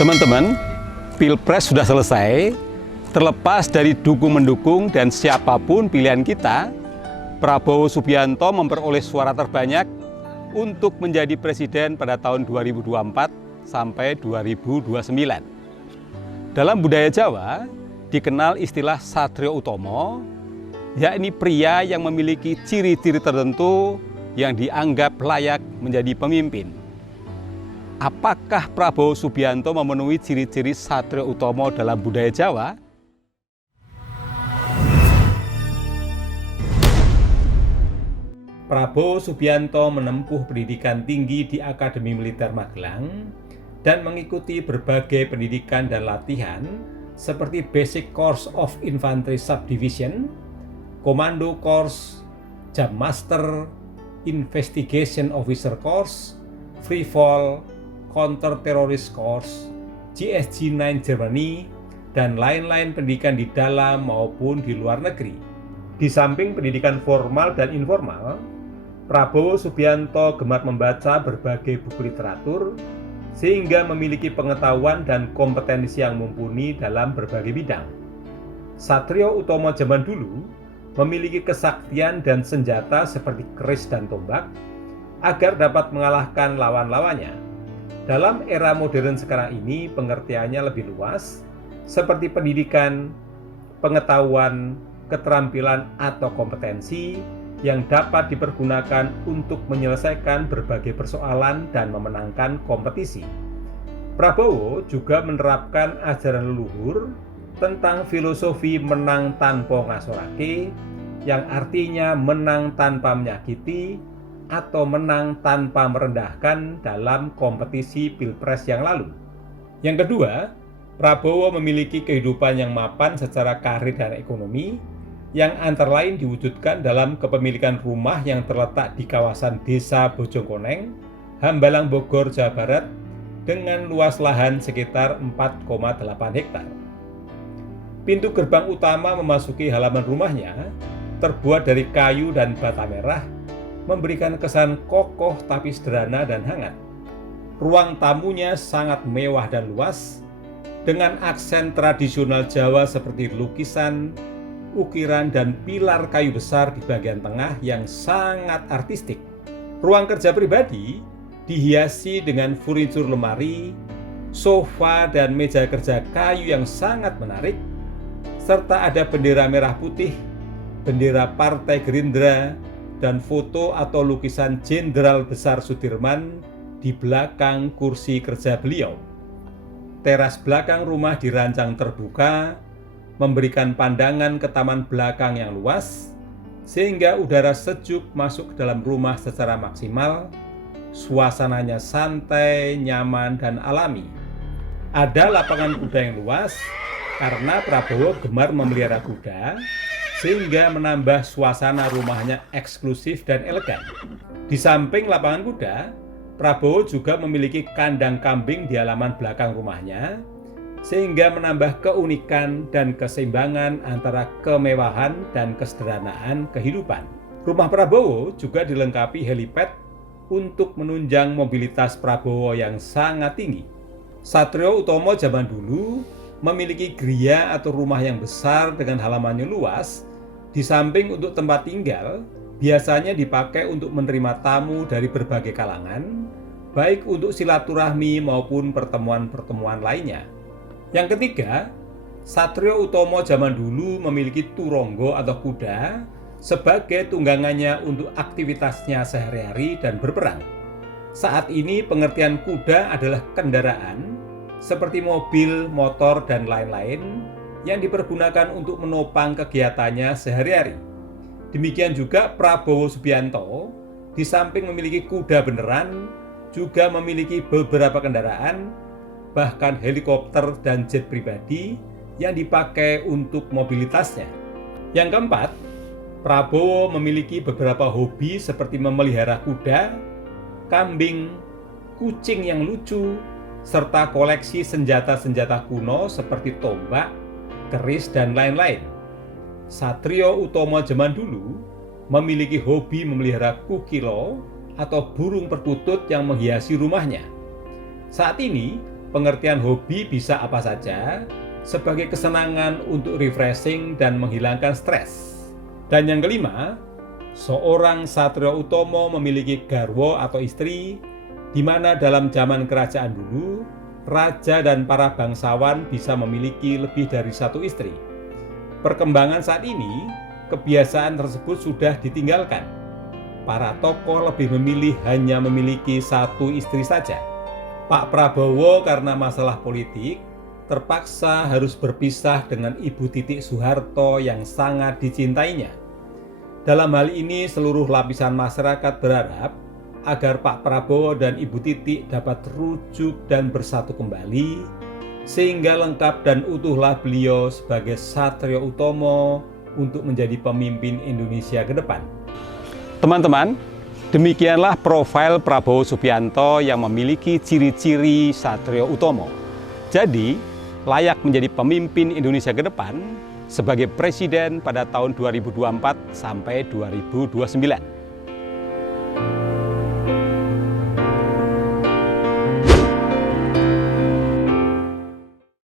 Teman-teman, Pilpres sudah selesai. Terlepas dari dukung-mendukung dan siapapun pilihan kita, Prabowo Subianto memperoleh suara terbanyak untuk menjadi presiden pada tahun 2024 sampai 2029. Dalam budaya Jawa, dikenal istilah Satrio Utomo, yakni pria yang memiliki ciri-ciri tertentu yang dianggap layak menjadi pemimpin. Apakah Prabowo Subianto memenuhi ciri-ciri Satrio Utomo dalam budaya Jawa? Prabowo Subianto menempuh pendidikan tinggi di Akademi Militer Magelang dan mengikuti berbagai pendidikan dan latihan seperti Basic Course of Infantry Subdivision, Komando Course, Jam Master, Investigation Officer Course, Free Fall, Counter Terrorist Course, GSG-9 Germany, dan lain-lain pendidikan di dalam maupun di luar negeri. Di samping pendidikan formal dan informal, Prabowo Subianto gemar membaca berbagai buku literatur sehingga memiliki pengetahuan dan kompetensi yang mumpuni dalam berbagai bidang. Satrio Utomo zaman dulu memiliki kesaktian dan senjata seperti keris dan tombak agar dapat mengalahkan lawan-lawannya. Dalam era modern sekarang ini, pengertiannya lebih luas, seperti pendidikan, pengetahuan, keterampilan atau kompetensi yang dapat dipergunakan untuk menyelesaikan berbagai persoalan dan memenangkan kompetisi. Prabowo juga menerapkan ajaran leluhur tentang filosofi menang tanpa ngasorake, yang artinya menang tanpa menyakiti atau menang tanpa merendahkan dalam kompetisi Pilpres yang lalu. Yang kedua, Prabowo memiliki kehidupan yang mapan secara karir dan ekonomi, yang antara lain diwujudkan dalam kepemilikan rumah yang terletak di kawasan Desa Bojongkoneng, Hambalang, Bogor, Jawa Barat, dengan luas lahan sekitar 4,8 hektar. Pintu gerbang utama memasuki halaman rumahnya terbuat dari kayu dan bata merah, memberikan kesan kokoh tapi sederhana dan hangat. Ruang tamunya sangat mewah dan luas, dengan aksen tradisional Jawa seperti lukisan, ukiran, dan pilar kayu besar di bagian tengah yang sangat artistik. Ruang kerja pribadi dihiasi dengan furnitur lemari, sofa, dan meja kerja kayu yang sangat menarik, serta ada bendera merah putih, bendera Partai Gerindra, dan foto atau lukisan Jenderal Besar Sudirman di belakang kursi kerja beliau. Teras belakang rumah dirancang terbuka, memberikan pandangan ke taman belakang yang luas, sehingga udara sejuk masuk ke dalam rumah secara maksimal. Suasananya santai, nyaman, dan alami. Ada lapangan kuda yang luas, karena Prabowo gemar memelihara kuda, sehingga menambah suasana rumahnya eksklusif dan elegan. Di samping lapangan kuda, Prabowo juga memiliki kandang kambing di halaman belakang rumahnya, sehingga menambah keunikan dan keseimbangan antara kemewahan dan kesederhanaan kehidupan. Rumah Prabowo juga dilengkapi helipad untuk menunjang mobilitas Prabowo yang sangat tinggi. Satrio Utomo zaman dulu memiliki griya atau rumah yang besar dengan halamannya luas. Di samping untuk tempat tinggal, biasanya dipakai untuk menerima tamu dari berbagai kalangan, baik untuk silaturahmi maupun pertemuan-pertemuan lainnya. Yang ketiga, Satrio Utomo zaman dulu memiliki turonggo atau kuda sebagai tunggangannya untuk aktivitasnya sehari-hari dan berperang. Saat ini pengertian kuda adalah kendaraan seperti mobil, motor, dan lain-lain yang dipergunakan untuk menopang kegiatannya sehari-hari. Demikian juga Prabowo Subianto, di samping memiliki kuda beneran, juga memiliki beberapa kendaraan, bahkan helikopter dan jet pribadi yang dipakai untuk mobilitasnya. Yang keempat, Prabowo memiliki beberapa hobi seperti memelihara kuda, kambing, kucing yang lucu, serta koleksi senjata-senjata kuno seperti tombak, keris, dan lain-lain. Satrio Utomo zaman dulu memiliki hobi memelihara kukilo atau burung perkutut yang menghiasi rumahnya. Saat ini, pengertian hobi bisa apa saja, sebagai kesenangan untuk refreshing dan menghilangkan stres. Dan yang kelima, seorang Satrio Utomo memiliki garwo atau istri, di mana dalam zaman kerajaan dulu, raja dan para bangsawan bisa memiliki lebih dari satu istri. Perkembangan saat ini, kebiasaan tersebut sudah ditinggalkan. Para tokoh lebih memilih hanya memiliki satu istri saja. Pak Prabowo karena masalah politik, terpaksa harus berpisah dengan Ibu Titik Soeharto yang sangat dicintainya. Dalam hal ini, seluruh lapisan masyarakat berharap agar Pak Prabowo dan Ibu Titik dapat rujuk dan bersatu kembali, sehingga lengkap dan utuhlah beliau sebagai Satrio Utomo untuk menjadi pemimpin Indonesia ke depan. Teman-teman, demikianlah profil Prabowo Subianto yang memiliki ciri-ciri Satrio Utomo. Jadi, layak menjadi pemimpin Indonesia ke depan sebagai presiden pada tahun 2024 sampai 2029.